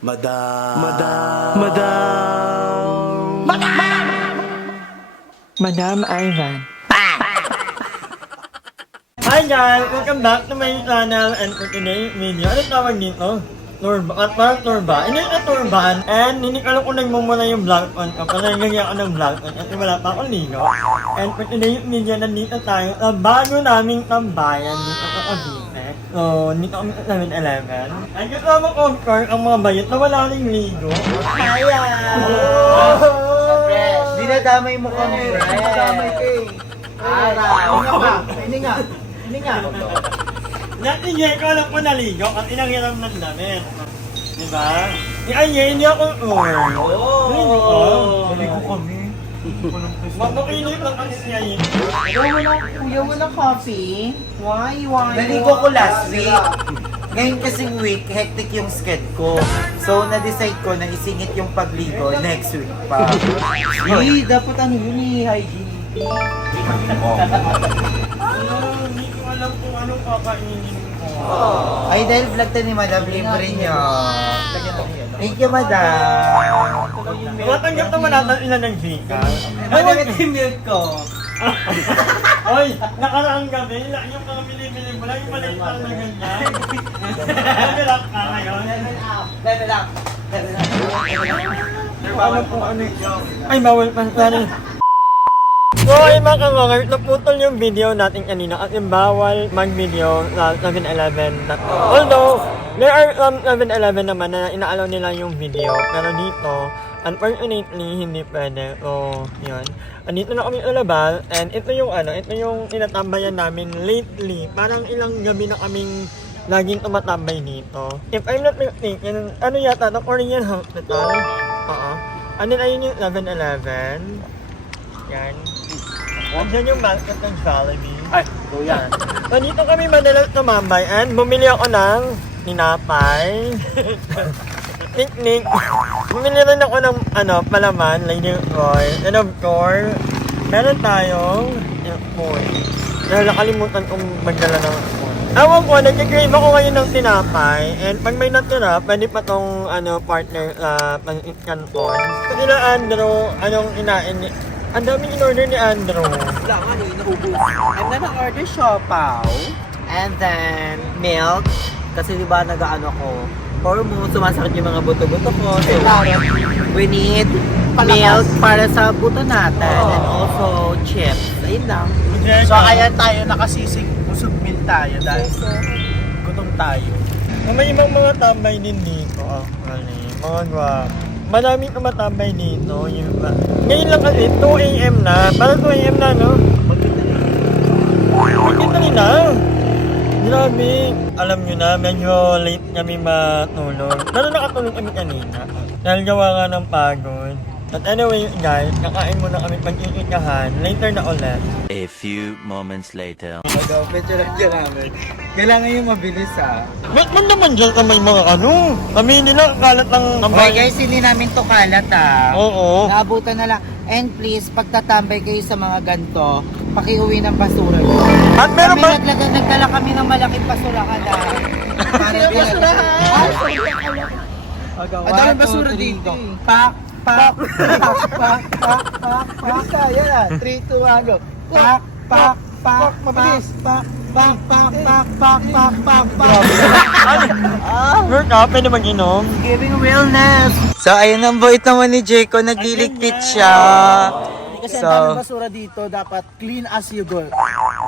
Madam. Madam Ivan. Hi guys! Welcome back to my channel and for today's video, ano tawag dito? Turban, at parang turban. Hindi na turban and hindi ko nagmumula yung vlog on ko kasi nagiging ako ng vlog on kasi wala pa akong ligo. And for today's video, nandito tayo sa bago naming tambayan dito sa Cavite. So, dito kami sa 7-Eleven. Ay kasama ko of course ang mga bayot na wala ring ligo. Kaya! Dinadamay mo kami. Dinadamay ka eh. Araw. Hindi nga. Dati ko alam ko naligo at inanghiram ng damit. Diba? Hindi ako Naligo kami. Mapakinig lang kasi siya yun. Kuya mo ng coffee? Why? Naligo ko last week. Ngayon kasing week, hectic yung sked ko. So, na-decide ko na isingit yung pagligo next week pa. Dapat ano yun eh, hygiene. Hindi ko alam kung anong kakainin ko. Ay, dahil vlog to ni Madam, libre niyo. Thank you, Madam. Matanggap naman natin ilan ng Gcash. Ay, yung milk ko. Oy, nakaraang gabi, yung mga bili-bili mo lang, yung maliit lang na ganyan. Level up ka ngayon. Level up. Alam kung ano yung... Ay, bawal pa sana. So ay mga kamangay, naputol yung video natin kanina at yung bawal mag-video sa 7-Eleven. Although, there are 7-Eleven naman na inaalaw nila yung video. Pero dito, unfortunately, hindi pwede. So, yun. Andito na kami sa labas and ito yung tinatambayan namin lately. Parang ilang gabi na kaming laging tumatambay dito. If I'm not mistaken, ano yata, the Korean hospital? Oo. Ano na yun yung 7-Eleven? Yan. Andiyan yung market ng Jollibee. Ay, so yan. So dito kami madalas tumambay and bumili ako ng tinapay. Picnic. Bumili rin ako ng palaman, Lady Roy. And of course, meron tayong food. Dahil nakalimutan kong magdala ng food. Ewan ko, nag-crave ako ngayon ng tinapay. And pag may natira, pwede pa tong partner pang-canton. Kasi na Andrew, anong inain ang daming in-order ni Andrew. Wala nga, naubos. And then, order siopaw. And then, milk. Kasi di ba nag-ano ko, hormone, sumasakit yung mga buto-buto ko. So, we need milk para sa buto natin. And also, chips. Ayun lang. So kaya tayo nakasisig busog meal tayo dahil gutom tayo. May ibang mga tambay din dito actually. Mga maraming tumatambay dito. Ngayon lang kasi 2 AM na. Parang 2 AM na, no? Magkita nila. Grabe. Alam nyo na, medyo late kami matulog. Pero nakatulog kami kanina. Dahil gawa nga ng pagod. But anyway guys, kakain muna kami pag-iikahan. Later na ulit. A few moments later. Picture lang dyan namin. Kailangan yung mabilis Ba't man naman dyan sa may mga kami nila kalat lang ang Okay guys, hindi namin to kalat Oo. Naabutan na lang. And please, pagtatambay kayo sa mga ganito, pakiuwi ng basura. At meron ba? Nagdala kami ng malaking basurahan para basurahan! Ang daming basura dito. Pak! Bilis ka, yan 3, 2, 1, go! Pak! Mabilis! Pak! Work up, pwede mag-inom. Giving realness! So, ayun ang bait naman ni Jayco, nagliligpit siya. Kasi So, ang daming basura dito, dapat clean as you go.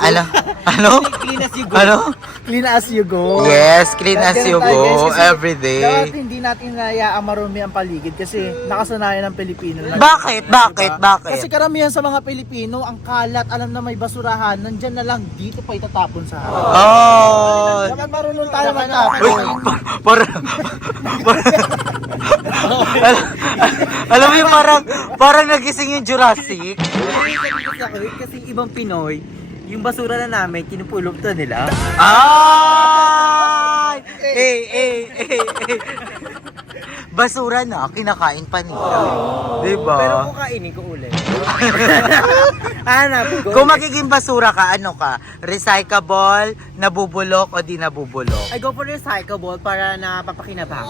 Ano? Clean as you go. Ano? Clean as you go. Yes, clean as Ganun you tayo, guys, go kasi every Dapat day. hindi natin nayaang marumi ang paligid kasi nakasanayan ng Pilipino. na- Bakit? Kasi karamihan sa mga Pilipino, ang kalat, alam na may basurahan, nandyan na lang, dito pa itatapon sa harap. Oh! Dapat marunong tayo magtapon. Uy, alam mo yung parang nagising yung Jurassic. Kasi ibang Pinoy, yung basura na namin, kinupulog to nila. Ay! Basura na, kinakain pa nila. Diba? Pero kung kainin ko ulit. Hanap ko. Kung magiging basura ka, ano ka? Recyclable, nabubulok o di nabubulok? I go for recyclable para napapakinabang.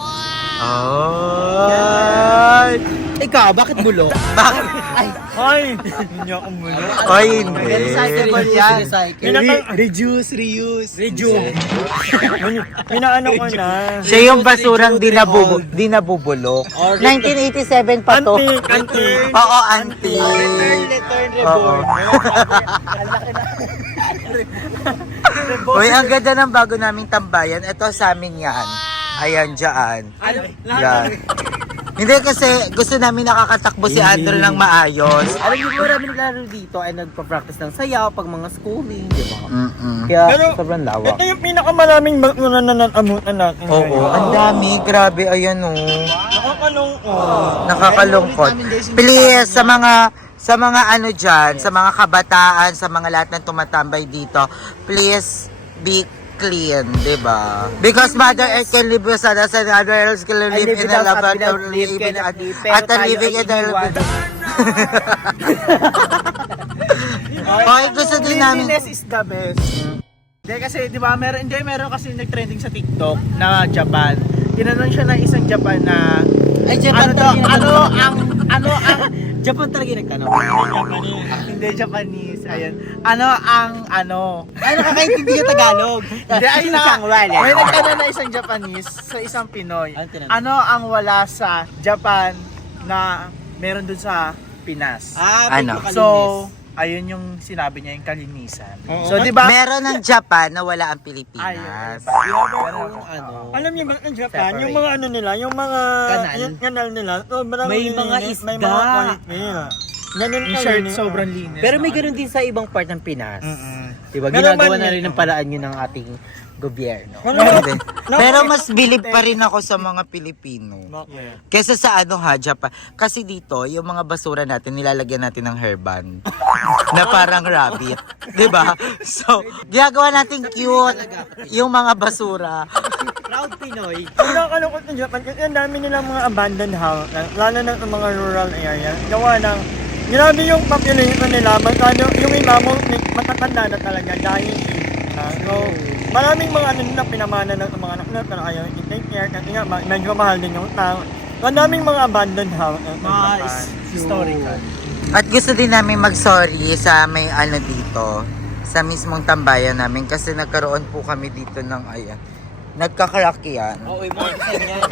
Ay! Ikaw, bakit bulok? Bakit? Ay! Ay! Hindi ako mulo. Ay, hindi. Recyclable yan. Reduce, reuse. Pinaano ko na. Siya yung basurang di nabubulok. 1987 pa to. Antique. Oo, auntie. Return, reborn. Uy, ang ganda ng bago naming tambayan. Ito sa amin yan. Ayan, dyan. Yan. Hindi kasi gusto namin nakakatakbo si Andrew ng maayos. Alam niyo, marami naglaro dito ay nagpa-practice ng sayaw pag mga schooling, di ba? Kaya Pero- sobrang lawak. Ito yung pinakamaraming bakuna na nanamutan natin. Oo, ang dami. Grabe, ayan o. Nakakalungkot. Nakakalungkot. Please, sa mga ano dyan, sa mga kabataan, sa mga lahat ng tumatambay dito, please be clean, di ba? Because Mother Earth can live with us and other else can live in a love at living in a Okay, gusto din namin. Cleanliness is the best. Hindi kasi, di ba, meron kasi nag-trending sa TikTok na Japan. Tinanong siya ng isang Japan na, Ay, Japan ano ang, Japan talaga nagtanong. hindi Japanese, ayun. Ano, Ay, nakakaintindi yung Tagalog. hindi, ayun na, may nagtanong na isang Japanese sa isang Pinoy. Ano tinanong? Ano ang wala sa Japan na meron dun sa Pinas? Ano? So, ayun yung sinabi niya, yung kalinisan. So, di ba? Meron ng Japan na wala ang Pilipinas. Alam niyo ba ang Japan, yung mga ano nila, yung mga Kanal. yung kanal nila, sobrang May mga linis, isda. may mga quality. Ganun Yung shirt sobrang linis. Pero may ganoon din sa ibang part ng Pinas. Diba? Meron Ginagawa man na yun. rin ng paraan yun ng ating gobyerno. Hindi. Pero mas bilib pa rin ako sa mga Pilipino. Kesa sa ano ha, Japan. Kasi dito, yung mga basura natin, nilalagyan natin ng hairband. Na parang rabbit. 'Di ba? So, ginagawa natin cute yung mga basura. Proud Pinoy. Ang nakakalungkot ng Japan kasi ang dami nilang mga abandoned house, lalo na sa mga rural area. Gawa ng, grabe yung population nila, masyado, yung iba mo, matatanda na talaga dahil so, maraming mga ano nila pinamana ng mga anak nila, pero ayaw i-take care kasi nga medyo mahal din yung tao. So, ang daming mga abandoned house. historical. At gusto din namin mag-sorry sa may ano dito, sa mismong tambayan namin kasi nagkaroon po kami dito ng ayan. Nagkakarakian. Oo, yung mga design yan.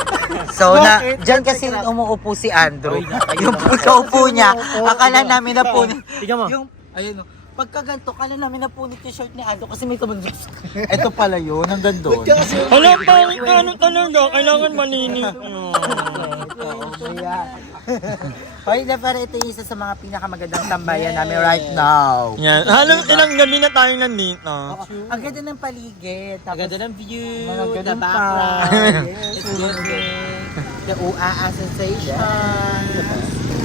So, dyan kasi umuupo si Andrew. Yung pagkaupo niya, akala namin na punit. Tingnan mo. Yung, ayun o, pagkaganto, akala namin na punit yung short ni Andrew kasi may tumagos. Ito pala yun, hanggang doon. Hala, pangit na ano talaga, kailangan malinis. Hoy, pero ito yung isa sa mga pinakamagandang tambayan namin right now. Yan, halos ilang gabi na tayo nandito. Ang ganda ng paligid. Ang ganda ng view, Mga the ganun pa. background. It's good. The UAA sensation.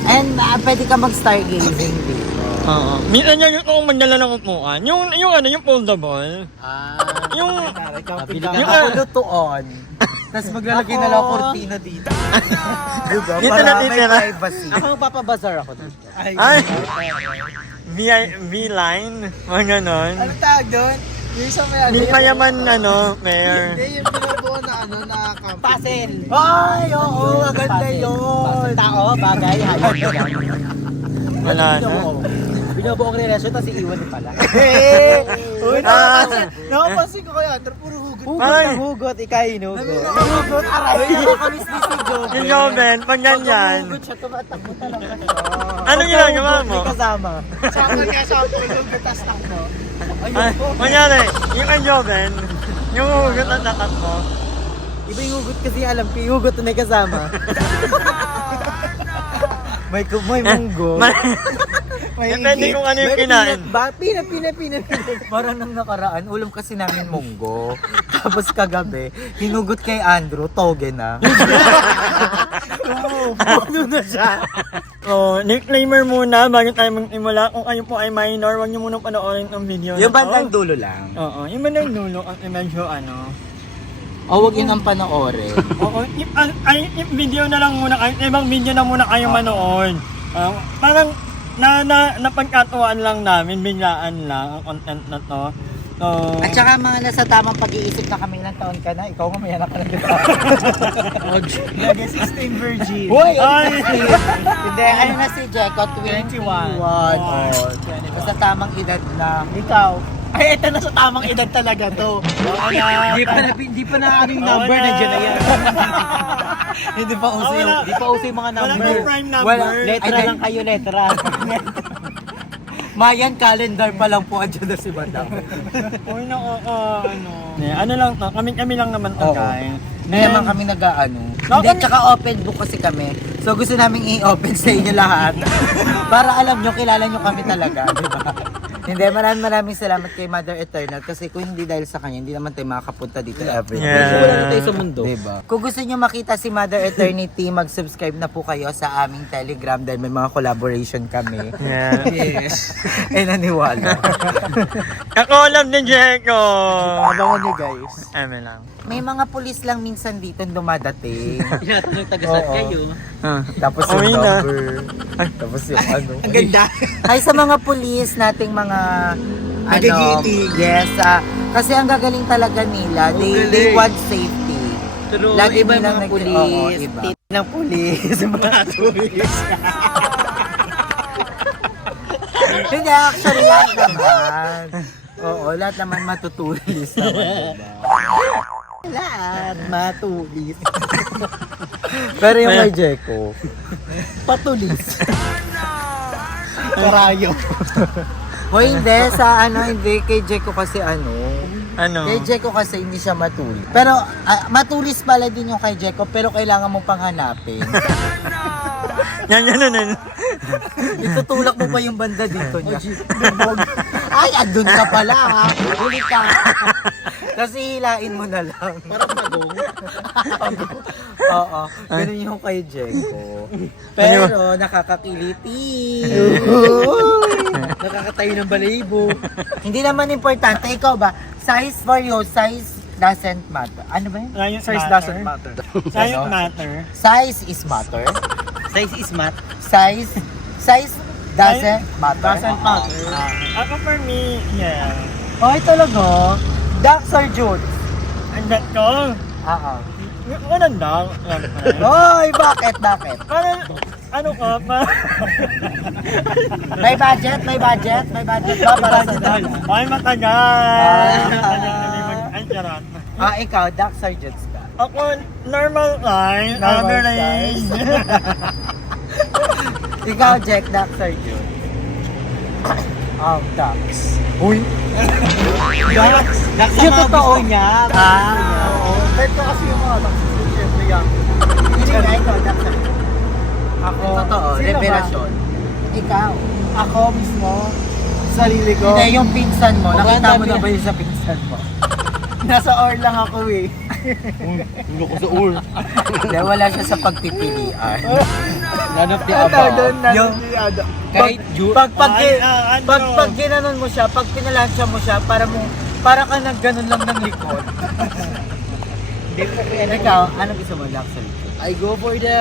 And pwede ka mag-stargazing dito. Oo. Minsan niya yung kung magdala ng upuan. Yung ano, yung foldable. Yung, Pabili Yung, ka. Ako lutuon. Tapos maglalagay na lang ako kortina dito. Diba? Dito Para na may titira. privacy. Ako magpapabazar ako dito. ay, V-line, mga ganon. Ano tawag doon? Yung isa may ano. Hindi pa yaman, mayor. Hindi, yung binubuo na ano na camping. Puzzle. Ay, oo, maganda yun. Tao, bagay, hayop. Wala na. Binubuo ko relasyon, tapos iiwan din pala. Uy, nakapansin ko kaya, pero puro hugot. Ay, Hugot, ikay, inugot. Hugot, aray. Nakakamiss ni si Joe. yung Joven, pag ganyan. Hugot siya, tumatakbo talaga. Anong ginagawa mo? May kasama. Sample nga sa hugot, tas takbo. Ay, kunyari, yung kay Joven, yung hugot at tatat mo. Iba yung hugot kasi alam ko, yung hugot na may kasama. may munggo. Depende kung ano yung kinain. Pina. Parang nang nakaraan, ulam kasi namin munggo. Tapos kagabi, hinugot kay Andrew, toge na. Ano na siya? Oh, disclaimer muna bago tayo magsimula. Kung kayo po ay minor, huwag niyo muna panoorin ang video Yung na to. bandang dulo lang. Oo, yung bandang dulo ang medyo ano. O, wag yun ang panoorin. Oo, yung video na lang muna kayo, ibang video na muna kayo manood. Parang napagkatuwaan lang namin, biglaan lang ang content na to. So, At saka mga nasa tamang pag-iisip na kami ilang taon ka na? Ikaw nga may anak ka na, di ba? Lagi 16 virgin. Hoy! Ay! Hindi, ano na si Jeko? 21. 21. Oh, basta tamang edad na. Ikaw. Ay, ito na sa tamang edad talaga to. Hindi pa na ano yung number, nandiyan na yan. Hindi pa uso yung, Wala. di pa uso yung mga Wala number. kang prime number. Wala. Letra lang kayo, letra. Mayan calendar pa lang po, andyan na si Madam. Uy, ano lang to, kami lang naman to, Oo. guys. Hindi naman kami nag-ano. No, Hindi, kami- tsaka open book kasi kami. So gusto namin i-open sa inyo lahat. Para alam nyo, kilala nyo kami talaga, di ba? Hindi, maraming salamat kay Mother Eternal kasi kung hindi dahil sa kanya, hindi naman tayo makakapunta dito every day. Yeah. Wala na tayo sa mundo. Diba? Kung gusto nyo makita si Mother Eternity, mag-subscribe na po kayo sa aming Telegram dahil may mga collaboration kami. Yeah. Yes. Eh, naniwala. Ako alam din, Jeko. Abangan nyo guys. Eme lang. May mga pulis lang minsan dito dumadating. Tinatanong tagasat Oo. kayo. Tapos Uwi yung na. number. Tapos yung ano. Ang ganda. Ay, sa mga pulis nating mga Nagigiting. yes, kasi ang gagaling talaga nila. They want safety. True, Lagi iba yung nilang mga oo, pulis. iba. Ng pulis. Mga tulis. Hindi, actually, lahat naman. Oo, lahat naman matutulis naman, diba? Lahat matulis. Pero yung kay Jeko, patulis. Karayo. Hoy, hindi, sa ano, hindi, kay Jeko kasi ano, Ano? kay Jeko kasi hindi siya matulis. Pero, matulis pala din yung kay Jeko, pero kailangan mong panghanapin. Yan. Itutulak mo pa yung banda dito niya. Ay, andun ka pala ha. Huli ka. Kasi hilain mo na lang. Parang pagong. Oo. Ganun yung kay Jeko. Pero, nakakakiliti. Nakakatayo ng balayibo. Hindi naman importante. Ikaw ba? Size for you, size doesn't matter. Ano ba yun? Size doesn't matter. Size matter. Size is matter. Size is mat. Size doesn't matter. Doesn't matter. Ako for me, yeah. Oh, talaga? Ducks or jutes? Ang dat ko. Oo. Ganun daw. Hoy, bakit? Parang, ano ka, May budget ba para sa dog? Ay, matagal. Ah. Ay, charot. Ikaw, ducks or jutes ka? Ako, normal line, Normal average. Ikaw, Jack, ducks or jutes? Ducks. Uy. Ducks Yung ang mga totoo. gusto niya. Oo. Kahit ko kasi yung mga taxis ko, syempre yan. Hindi nga, ikaw, ducks or jutes? Ako. Totoo, Sino ba? revelasyon. Ikaw. Ako mismo. Sarili ko. Hindi, yung pinsan mo. Baka Nakita mo dami na na. ba yung sa pinsan mo? Nasa or lang ako eh. Ulo ko sa ur. Hindi, wala siya sa pagpipilian. Nanap niya Ano aba. doon na Yung- Kahit jute. Pag ginanon mo siya, pag pinalansya mo siya, para ka nagganon lang ng likod. Ikaw, ano gusto mo, Luxury? I go for the...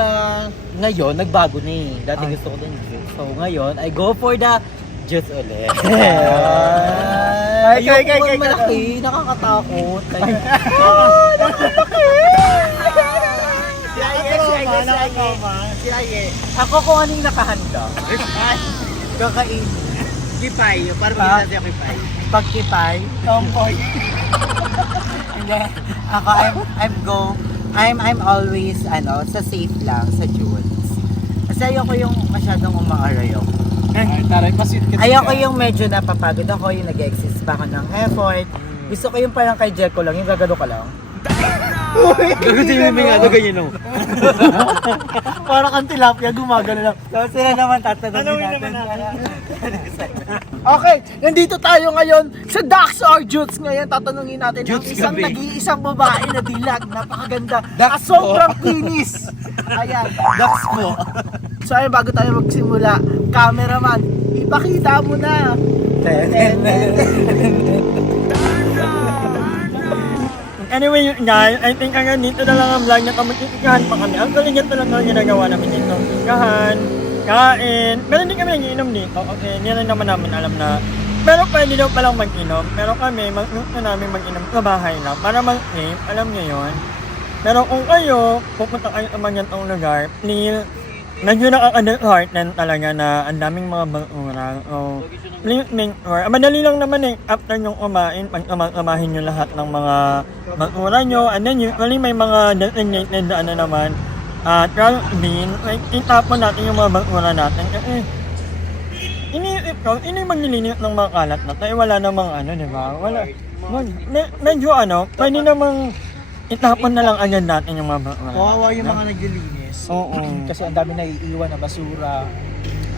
Ngayon, nagbago na eh. Dati gusto ko din juice. So ngayon, I go for the juice ulit. Ay, Ayoko pag malaki, nakakatakot. Si Aye. Ako kung ano yung nakahanda. Kakain. Kipay. Parang Ah. minsan siya kipay. Pagkipay. Tomboy. Hindi. Ako, I'm always, sa safe lang, sa jewels. Kasi ayoko yung masyadong umaaray ako. Taray, pasit ka. Ayoko yung medyo napapagod ako, yung nag-exist pa ako ng effort. Gusto ko yung parang kay Jeko lang, yung gagano ka lang. Gagawin mo yung ganyan no. Parang kang tilapia, gumagano lang. So sila naman tatanungin Tanungin natin. naman Okay, nandito tayo ngayon sa Ducks or Jutes. Ngayon, tatanungin natin ang Jutes isang gabi. nag-iisang babae na dilag, napakaganda, Ducks at sobrang kinis. Ayan, Ducks po. so ayun, bago tayo magsimula, cameraman, ipakita mo na. Anyway, guys, I think hanggang dito na lang ang vlog na kamagkikahan pa kami. Actually, ganito lang ang ginagawa namin dito. Kikahan, kain. Pero hindi kami nagiinom dito. Okay, hindi rin naman namin alam na pero pwede daw palang mag-inom. Pero kami, gusto namin mag-inom sa bahay lang para mag-safe, alam niyo yun. Pero kung kayo, pupunta kayo sa manyantong lugar, please, medyo nakaka-dishearten talaga na ang daming mga bagurang. So, please make sure. Madali lang naman eh, after nyong kumain, pag-amahin nyo lahat ng mga bagura nyo. And then usually may mga designated na ano naman, trash bin, like itapon natin yung mga bagura natin. Kasi, iniisip ko, ini maglilinis ng mga kalat na tayo, wala namang ano, di ba? Wala. Medyo ano, pwede namang itapon na lang agad natin yung mga bagura. Kawawa yung mga naglilinis. Oo. Kasi ang dami naiiwan na basura.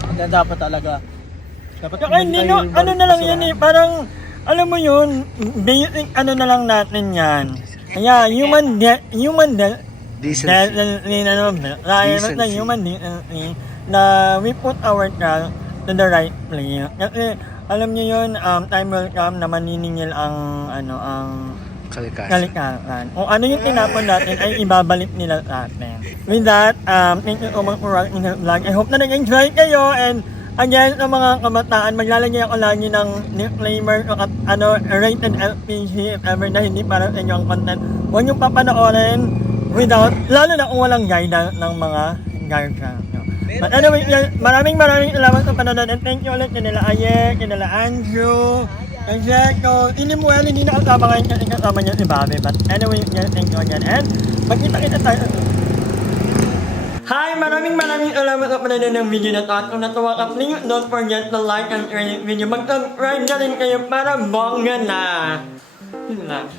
Ang dapat talaga. Dapat Saka hindi no, ano na lang yan eh, parang, alam mo yun, basic ano na lang natin yan. Kaya, human decency na human decency, na we put our child to the right place. Kasi, alam niyo yun, time will come na maniningil ang, ano, ang kalikasan. Kung ano yung tinapon natin ay ibabalik nila sa atin. With that, thank you so much for watching the vlog. I hope na nag-enjoy kayo, and again, sa mga kabataan, maglalagay ako lagi ng disclaimer at ano, rated LPG if ever na hindi para sa inyo ang content. Huwag niyong papanoorin without, lalo na kung walang guidance ng mga guardians. But anyway, maraming salamat sa panonood, and thank you ulit kanila Aye, kanila Andrew, and Jericho. Hindi na kasama ngayon kasi kasama niya si Bobby. But anyway, thank you again, and magkita-kita tayo. Hi! Maraming salamat sa panonood ng video na to. At kung natuwa ka, please don't forget to like and share this video. Mag-subscribe na rin kayo para bongga na. Yun lang.